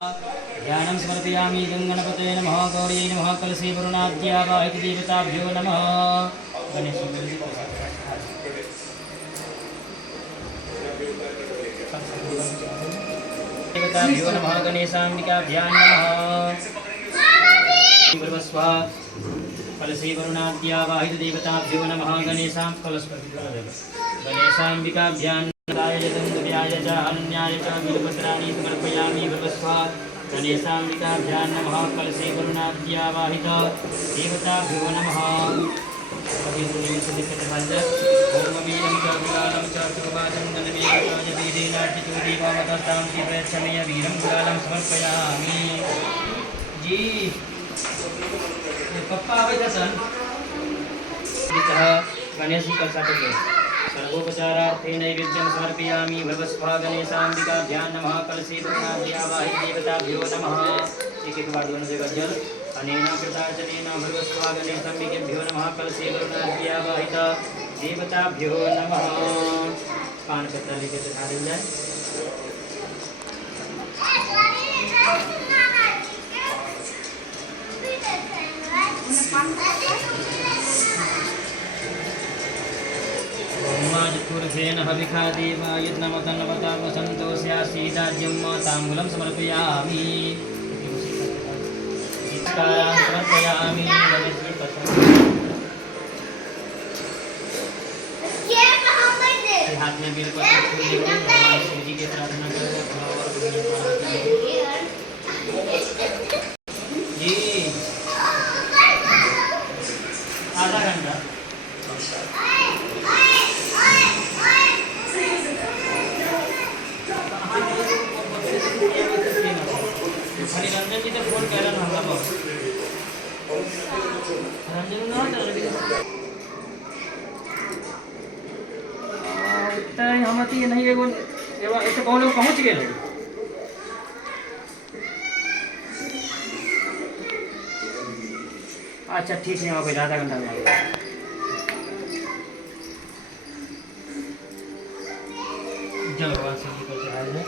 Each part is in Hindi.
ध्यानं समर्पयामि गणपतये नमः गौर्यै नमः कलशे वरुणाद्यावाहित देवताभ्यो नमः देवताभ्यो नमः गणेशाम्बिकाभ्यां नमः कलशे वरुणाद्यावाहित देवताभ्यो नमः गणेशां गणेशाम्बिकाभ्यां जगन्व्याय च अन्याय च बिल्वपत्राणि समर्पयामि भगवस्वात् गणेशाम्बिकाभ्यां नमः कलशे वरुणाद्यावाहित देवताभ्यो नमः ओम वीरं च गुलालं च चोभाजं गणमेकाय वेदेनार्चितो देवावतां प्रयच्छमेय वीरं गुलालं समर्पयामि। जी पप्पा आवे सन गणेश जी कलशा को सर्वोपचारार्थे नैवेद्यं समर्पयामि भगवस्वा गणेशाम्बिकाभ्यां नमः कलशे वरुणाद्यावाहित देवताभ्यो नमः। एक बार दोनों जगह जल अनेन कृतार्चनेन भगवस्वा गणेशाम्बिकेभ्यो नमः कलशे वरुणाद्यावाहित देवताभ्यो नमः। पान पत्ता लेके चढ़ा दी जाए। पूर्वेण हविखा देवा यज्ञमतन्वता वसन्तो स्यासीदाज्यं ताम्बूलं समर्पयामि समर्पयामि। हाथ में बेलपत्र फूल लेकर भगवान शिव जी की प्रार्थना करें। जी आधा घंटा रंजन जी ने फोन कर रहा हमारा बॉस रंजन ना चल रही है हम आती नहीं एगो ऐसे कौन लोग पहुंच गए। अच्छा ठीक है वहाँ कोई आधा घंटा में आएगा। जल भगवान शिव जी को चढ़ाया जाए।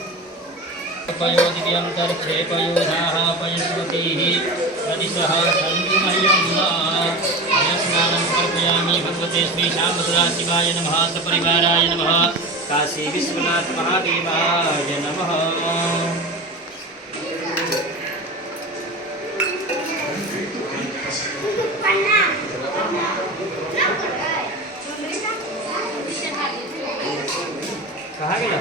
पयोदिव्यन्तरिक्षे पयोधाः पयस्वतीः प्रदिशः सन्तु मह्यं स्नानं समर्पयामि भगवते श्री शाम्बसदाशिवाय नमः सपरिवाराय नमः काशी विश्वनाथ महादेवाय नमः। कहाँ गया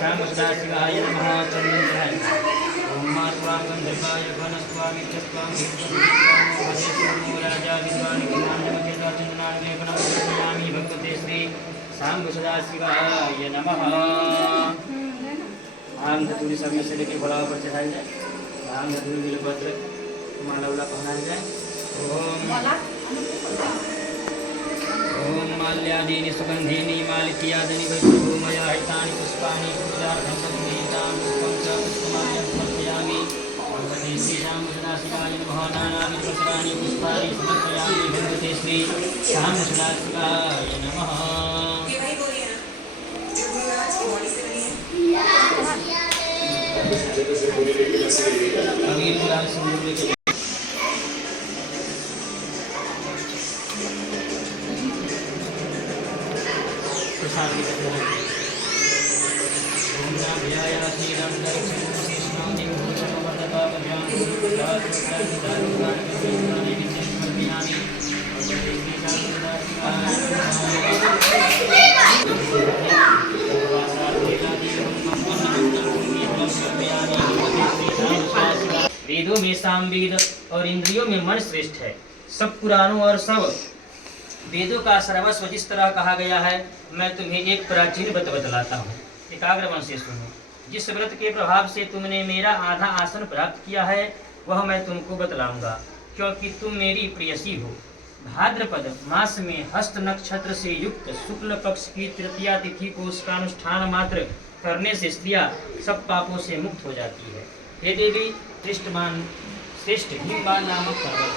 शाम्बसदाशिवाय नमः चन्द्राय ओम मार्वांगं देवाय वनस्वामी चस्वामी भजेशो राजा विद्वान् ज्ञानमकेता चन्द्राय प्रणमामि भगवते श्री शाम्बसदाशिवाय नमः। भांग धतूरी सब में से लेके भोला पर चढ़ाया जाए। भांग धतूरी बिल्वपत्र माला उला पहनाया जाए। ओम माल्यादीनि सुगंधीनि मालिक्यादीनि वैभवमया हितानि पुष्पाणि पूजार्थं समर्पयामि पुष्पं च पुष्पमाल्यं समर्पयामि भगवते श्री शाम्बसदाशिवाय नमः। नानाविधपुष्पाणि पुष्पाणि समर्पयामि भगवते श्री शाम्बसदाशिवाय नमः। अबीर गुलाल सिंदूर लेके प्रसाद लेकर वेदों में सामवेद और इंद्रियों में मन श्रेष्ठ है। सब पुराणों और सब वेदों का सर्वस्व जिस तरह कहा गया है मैं तुम्हें एक प्राचीन व्रत बतलाता हूँ। एकाग्र मन से सुनो। जिस व्रत के प्रभाव से तुमने मेरा आधा आसन प्राप्त किया है वह मैं तुमको बतलाऊंगा क्योंकि तुम मेरी प्रियसी हो। भाद्रपद मास में हस्त नक्षत्र से युक्त शुक्ल पक्ष की तृतीया तिथि को उसका अनुष्ठान मात्र करने से स्त्रियां सब पापों से मुक्त हो जाती है। हे देवी श्रेष्ठ हिमवान नामक पर्वत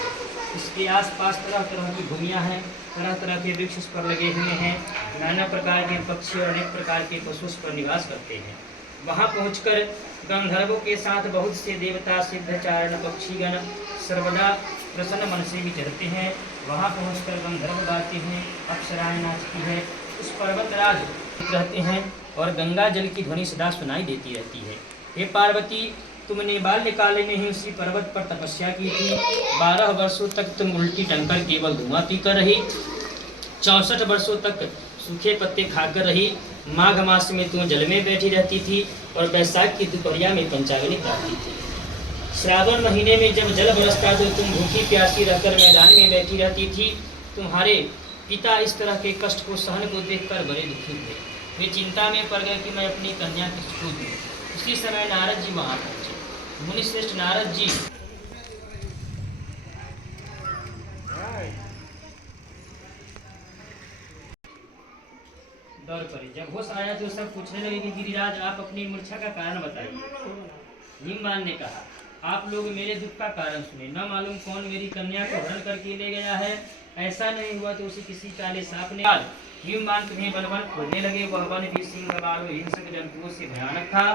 इसके आसपास तरह तरह की भूमियाँ हैं, तरह तरह के वृक्ष इस पर लगे हुए हैं। नाना प्रकार के पक्षी और अनेक प्रकार के पशु इस पर निवास करते हैं। वहाँ पहुंचकर गंधर्वों के साथ बहुत से देवता, सिद्धचारण, पक्षीगण सर्वदा प्रसन्न मन से विचरते हैं। वहाँ पहुंचकर गंधर्व गाते हैं, अप्सराएं नाचती है, उस पर्वतराज रहते हैं और गंगा जल की ध्वनि सदा सुनाई देती रहती है। हे पार्वती, तुमने बाल्यकाल में ही उसी पर्वत पर तपस्या की थी। 12 वर्षों तक तुम उल्टी टंकर केवल धुआं पीकर रही, 64 वर्षों तक सूखे पत्ते खाकर रही। माघ मास में तुम जल में बैठी रहती थी और बैसाख की दोपहरिया में पंचाग्नि गाती थी। श्रावण महीने में जब जल बरसता तो तुम भूखी प्यासी रहकर मैदान में बैठी रहती थी। तुम्हारे पिता इस तरह के कष्ट को सहन को देखकर बड़े दुखी हुए। वे चिंता में पड़ गए कि मैं अपनी कन्या किसको दूँ। उसी समय नारद जी वहाँ पहुँचे। मुनिश्रेष्ठ नारद जी दौड़ पड़े। जब होश आया तो सब पूछने लगे कि गिरिराज, आप अपनी मूर्छा का कारण बताइए। हिमवान ने कहा, आप लोग मेरे दुख का कारण सुने। न मालूम कौन मेरी कन्या को हरण करके ले गया है। ऐसा नहीं हुआ तो उसे किसी काले सांप ने। हिमवान तुम्हें वन वन खोजने लगे। वह वन भी सिंह, बालों, हिंसक जंतुओं से भयानक था।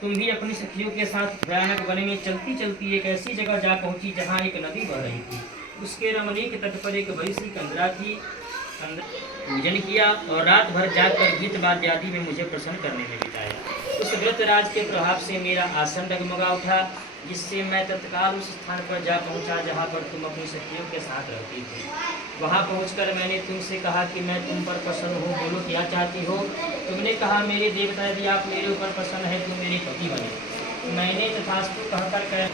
तुम भी अपनी सखियों के साथ भयानक वन में चलती चलती एक ऐसी जगह जा पहुंची जहाँ एक नदी बह रही थी। उसके रमणीक तट पर एक बड़ी सी कंदरा थी। पूजन किया और रात भर जाकर गीत वाद्य आदि में मुझे प्रसन्न करने में बिताया। उस व्रत राज के प्रभाव से मेरा आसन डगमगा उठा, जिससे मैं तत्काल उस स्थान पर जा पहुंचा जहां पर तुम अपनी सखियों के साथ रहती थी। वहां पहुंचकर मैंने तुमसे कहा कि मैं तुम पर प्रसन्न हूँ, बोलो क्या चाहती हो। तुमने कहा, मेरे देवता, यदि आप मेरे ऊपर प्रसन्न है तो मेरे पति बने। मैंने तथास्तु कहकर